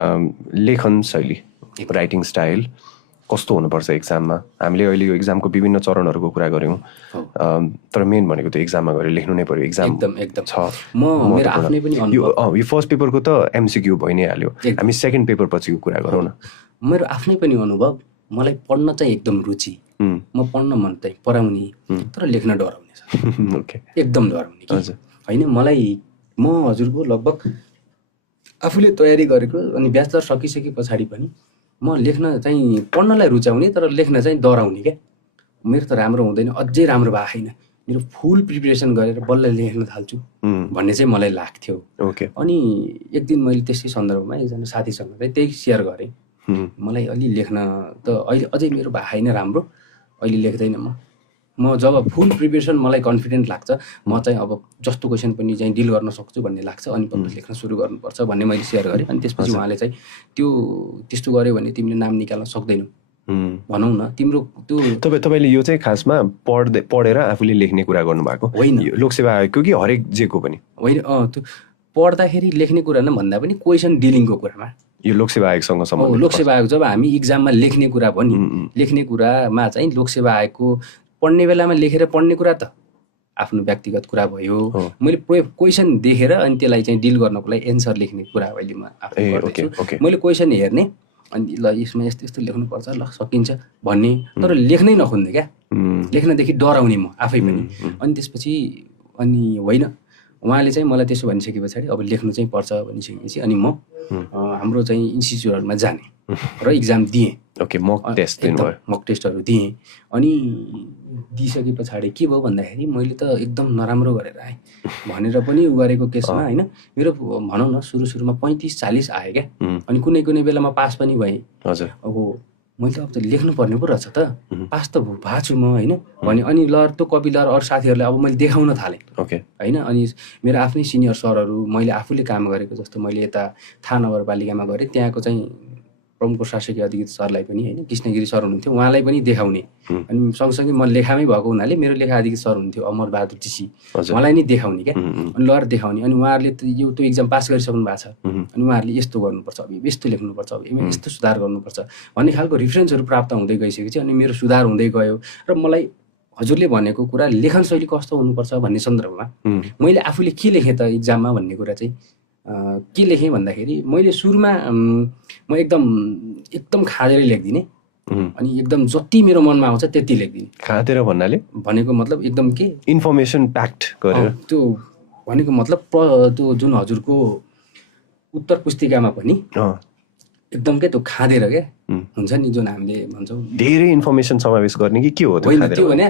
लेखन शैली, writing style कस्तो हुनुपर्छ एक्जाममा। हामीले अहिले यो एक्जामको विभिन्न चरणहरूको कुरा गऱ्यौँ, तर मेन भनेको त एक्जाममा गएर लेख्नु नै पर्यो। एक्जाम एकदम छ, मेरो आफ्नै पनि यो फर्स्ट पेपरको त एमसिक्यू भइ नै हाल्यो, हामी सेकेन्ड पेपर पछिको कुरा गरौँ न। मेरो आफ्नै पनि अनुभव, मलाई पढ्न चाहिँ एकदम रुचि, म पढ्न मन चाहिँ पढाउने, तर लेख्न डराउने छ। एकदम डराउने कि होइन। म हजुरको लगभग आफूले तयारी गरेको अनि ब्याचलर सकिसके पछाडि पनि म लेख्न चाहिँ पढ्नलाई रुचाउने तर लेख्न चाहिँ डराउने क्या। मेरो त राम्रो हुँदैन, अझै राम्रो भएको छैन, मेरो फुल प्रिपरेसन गरेर बल्ल लेख्न थाल्छु भन्ने चाहिँ मलाई लाग्थ्यो। अनि एक दिन मैले त्यसै सन्दर्भमा एकजना साथीसँग चाहिँ त्यही सेयर गरेँ, मलाई अलि लेख्न त अहिले अझै मेरो भएको छैन राम्रो, अहिले लेख्दैन म जब फुल प्रिपरेसन मलाई कन्फिडेन्ट लाग्छ म चाहिँ अब जस्तो क्वेसन पनि चाहिँ डिल गर्न सक्छु भन्ने लाग्छ, अनि पल्ल लेख्न सुरु गर्नुपर्छ भन्ने मैले सेयर गरेँ। अनि त्यसपछि उहाँले चाहिँ त्यस्तो गर्यो भने तिमीले नाम निकाल्न सक्दैनौ, भनौँ न तिम्रो त्यो तपाईँले यो चाहिँ खासमा पढेर आफूले लेख्ने कुरा गर्नुभएको होइन, लोकसेवा आयोगको कि हरेक जेको पनि होइन। त्यो पढ्दाखेरि लेख्ने कुरा न भन्दा पनि क्वेसन डिलिङको कुरामा यो लोकसेवा आयोगसँग सम्बन्धित। लोकसेवा आयोग जब हामी इक्जाममा लेख्ने कुरा भन्यो, लेख्ने कुरामा चाहिँ लोकसेवा आयोगको पढ्ने बेलामा लेखेर पढ्ने कुरा त आफ्नो व्यक्तिगत कुरा भयो। मैले क्वेसन देखेर अनि त्यसलाई चाहिँ डिल गर्नको लागि एन्सर लेख्ने कुरा अहिले म आफै गर्दैछु। मैले क्वेसन हेर्ने अनि ल यसमा यस्तो यस्तो लेख्नुपर्छ, ल सकिन्छ भन्ने, तर लेख्नै नखोज्ने क्या, लेख्नदेखि डराउने म आफै पनि। अनि त्यसपछि अनि होइन, उहाँले चाहिँ मलाई त्यसो भनिसके पछाडि अब लेख्नु चाहिँ पर्छ भनिसकेपछि अनि म हाम्रो चाहिँ इन्स्टिच्युटहरूमा जाने र इक्जाम दिएँ। मक टेस्टहरू दिएँ। अनि दिइसके पछाडि के भयो भन्दाखेरि मैले त एकदम नराम्रो गरेर आएँ भनेर पनि उ गरेको केसमा होइन, मेरो भनौँ न सुरुमा 35-40 आयो क्या। अनि कुनै कुनै बेलामा पास पनि भएँ। अब मैले त अब त लेख्नु पर्ने पो रहेछ त, पास त भएको छु म होइन भने। अनि त्यो कपी लर अरू साथीहरूलाई अब मैले देखाउन थालेँ होइन। अनि मेरो आफ्नै सिनियर सरहरू, मैले आफूले काम गरेको जस्तो मैले यता थाहा नगरपालिकामा गरेँ, त्यहाँको चाहिँ प्रमुख प्रशासकीय अधिकृत सरलाई पनि होइन, कृष्णगिरी सर हुनुहुन्थ्यो, उहाँलाई पनि देखाउने। अनि सँगसँगै म लेखामै भएको हुनाले मेरो लेखा अधिकृत सर हुनुहुन्थ्यो अमर बहादुर टीसी, उहाँलाई नि देखाउने क्या। अनि लर देखाउने। अनि उहाँहरूले त्यो इक्जाम पास गरिसक्नु भएको छ, अनि उहाँहरूले यस्तो गर्नुपर्छ, अब यस्तो लेख्नुपर्छ, अब यस्तो सुधार गर्नुपर्छ भन्ने खालको रिफरेन्सहरू प्राप्त हुँदै गइसकेपछि अनि मेरो सुधार हुँदै गयो। र मलाई हजुरले भनेको कुरा लेखन शैली कस्तो हुनुपर्छ भन्ने सन्दर्भमा मैले आफूले के लेखेँ त इक्जाममा भन्ने कुरा चाहिँ के लेखेँ भन्दाखेरि मैले सुरुमा म एकदम खाँदेर लेख्दिनँ। अनि एकदम जति मेरो मनमा आउँछ त्यति लेख्दिनँ। खाँदेर भन्नाले भनेको मतलब एकदम के इन्फर्मेसन प्याक्ड गरेर, त्यो भनेको मतलब त्यो जुन हजुरको उत्तर पुस्तिकामा पनि एकदम के त्यो खाँदेर क्या हुन्छ नि, जुन हामीले भन्छौँ धेरै इन्फर्मेसन समावेश गर्ने कि के हो होइन, त्यो भने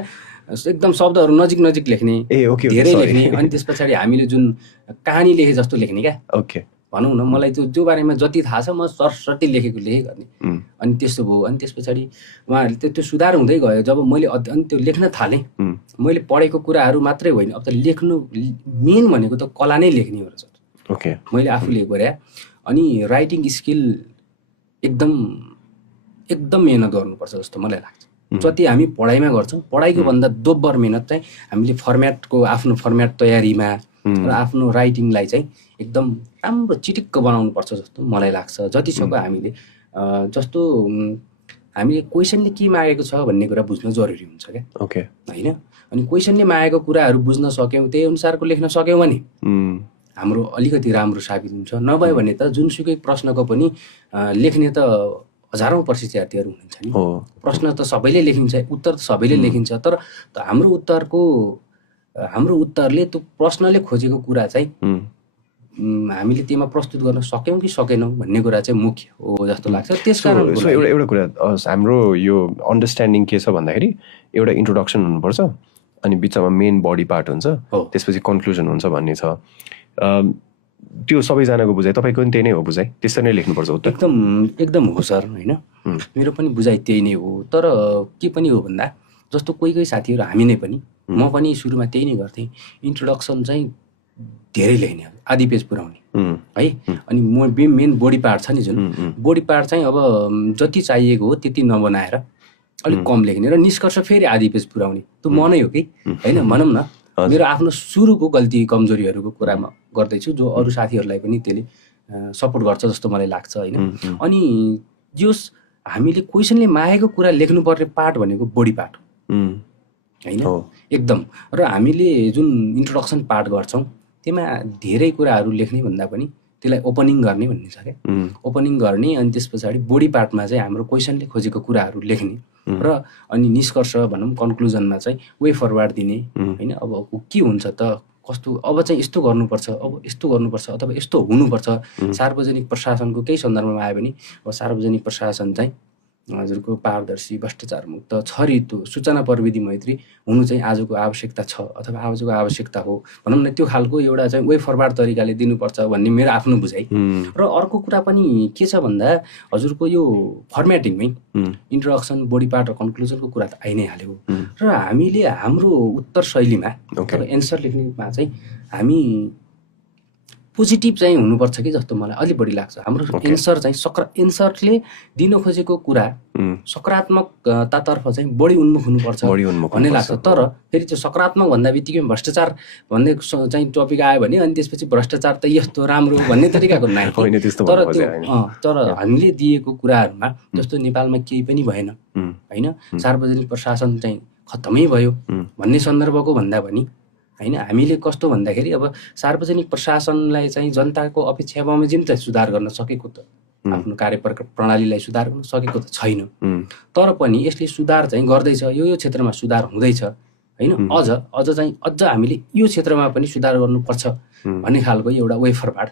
एकदम शब्दहरू नजिक लेख्ने, धेरै लेख्ने। अनि त्यस पछाडि हामीले जुन कहानी लेखे जस्तो लेख्ने क्या। भनौँ न मलाई त्यो बारेमा जति थाहा छ म सरसट्टै लेखेको गर्ने। अनि त्यस्तो भयो। अनि त्यस पछाडि उहाँहरूले त्यो सुधार हुँदै गयो। जब मैले अनि त्यो लेख्न थालेँ, मैले पढेको कुराहरू मात्रै होइन, अब त लेख्नु मेन भनेको त कला नै लेख्ने हो रहेछ मैले आफूले गरेँ। अनि राइटिङ स्किल एकदम मेहनत गर्नुपर्छ जस्तो मलाई लाग्छ। जति हामी पढाइमा गर्छौँ, पढाइको भन्दा दोब्बर मेहनत चाहिँ हामीले आफ्नो फर्मेट तयारीमा र आफ्नो राइटिङलाई चाहिँ एकदम राम्रो चिटिक्क बनाउनुपर्छ जस्तो मलाई लाग्छ। जतिसक्दो हामीले जस्तो हामीले क्वेसनले के मागेको छ भन्ने कुरा बुझ्न जरुरी हुन्छ क्या होइन। अनि क्वेसनले मागेको कुराहरू बुझ्न सक्यौँ, त्यही अनुसारको लेख्न सक्यौँ भने हाम्रो अलिकति राम्रो साबित हुन्छ। नभए भने त जुनसुकै प्रश्नको पनि लेख्ने त हजारौँ परीक्षार्थीहरू हुनुहुन्छ नि, प्रश्न त सबैले लेखिन्छ, उत्तर त सबैले लेखिन्छ, तर हाम्रो उत्तरले त्यो प्रश्नले खोजेको कुरा चाहिँ हामीले त्यसमा प्रस्तुत गर्न सक्यौँ कि सकेनौँ भन्ने कुरा चाहिँ मुख्य हो जस्तो लाग्छ। त्यसकारण एउटा कुरा हाम्रो यो अन्डरस्ट्यान्डिङ के छ भन्दाखेरि एउटा इन्ट्रोडक्सन हुनुपर्छ, अनि बिचमा मेन बडी पार्ट हुन्छ, त्यसपछि कन्क्लुजन हुन्छ भन्ने छ। त्यो सबैजनाको बुझाइ, तपाईँको पनि त्यही नै हो बुझाइ? त्यसरी नै लेख्नुपर्छ उत्तर? एकदम हो सर होइन, मेरो पनि बुझाइ त्यही नै हो। तर के पनि हो भन्दा जस्तो कोही साथीहरू हामी नै पनि, म पनि सुरुमा त्यही नै गर्थेँ, इन्ट्रोडक्सन चाहिँ धेरै लेख्ने, आधी पेज पुऱ्याउने है। अनि मेन बडी पार्ट छ नि, जुन बडी पार्ट चाहिँ अब जति चाहिएको हो त्यति नबनाएर अलिक कम लेख्ने र निष्कर्ष फेरि आधी पेज पुऱ्याउने, त्यो म नै हो कि होइन। भनौँ न मेरो आफ्नो सुरुको गल्ती कमजोरीहरूको कुरामा गर्दैछु, जो अरू साथीहरूलाई पनि त्यसले सपोर्ट गर्छ जस्तो मलाई लाग्छ होइन। अनि जस हामीले क्वेसनले मागेको कुरा लेख्नुपर्ने पार्ट भनेको बडी पार्ट होइन एकदम। र हामीले जुन इन्ट्रोडक्सन पार्ट गर्छौँ त्यसमा धेरै कुराहरू लेख्ने भन्दा पनि त्यसलाई ओपनिङ गर्ने भन्ने छ क्या, ओपनिङ गर्ने अनि त्यस पछाडि बडी पार्टमा चाहिँ हाम्रो क्वेसनले खोजेको कुराहरू लेख्ने र अनि निष्कर्ष भनौँ कन्क्लुजनमा चाहिँ वे फरवार्ड दिने होइन। अब के हुन्छ त कस्तो अब चाहिँ यस्तो गर्नुपर्छ, अब यस्तो गर्नुपर्छ अथवा यस्तो हुनुपर्छ। सार्वजनिक प्रशासनको केही सन्दर्भमा आयो भने अब सार्वजनिक प्रशासन चाहिँ हजुरको पारदर्शी भ्रष्टाचार मुक्त छरितो सूचना प्रविधि मैत्री हुनु चाहिँ आजको आवश्यकता छ अथवा आजको आवश्यकता हो भनौँ न। त्यो खालको एउटा चाहिँ वे फरवार्ड तरिकाले दिनुपर्छ भन्ने मेरो आफ्नो बुझाइ। र अर्को कुरा पनि के छ भन्दा हजुरको यो फर्मेटिङमै इन्ट्रोडक्सन बडी पार्ट र कन्क्लुजनको कुरा त आइ नै हाल्यो। र हामीले हाम्रो उत्तर शैलीमा अथवा एन्सर लेख्नेमा चाहिँ हामी पोजिटिभ चाहिँ हुनुपर्छ कि जस्तो मलाई अलिक बढी लाग्छ। हाम्रो एन्सर चाहिँ एन्सरले दिन खोजेको कुरा सकारात्मकतातर्फ चाहिँ बढी उन्मुख हुनुपर्छ भन्ने लाग्छ। तर फेरि त्यो सकारात्मक भन्दा बित्तिकै भ्रष्टाचार भन्ने चाहिँ टपिक आयो भने अनि त्यसपछि भ्रष्टाचार त यस्तो राम्रो भन्ने तरिकाको नाइ। तर हामीले दिएको कुराहरूमा जस्तो नेपालमा केही पनि भएन होइन, सार्वजनिक प्रशासन चाहिँ खत्तमै भयो भन्ने सन्दर्भको भन्दा पनि होइन हामीले कस्तो भन्दाखेरि अब सार्वजनिक प्रशासनलाई चाहिँ जनताको अपेक्षा बमोजिम त सुधार गर्न सकेको त आफ्नो कार्य प्रणालीलाई सुधार गर्न सकेको त छैन। तर पनि यसले सुधार चाहिँ गर्दैछ, यो क्षेत्रमा सुधार हुँदैछ होइन। अझ चाहिँ अझ हामीले यो क्षेत्रमा पनि सुधार गर्नुपर्छ भन्ने खालको एउटा वे फरवार्ड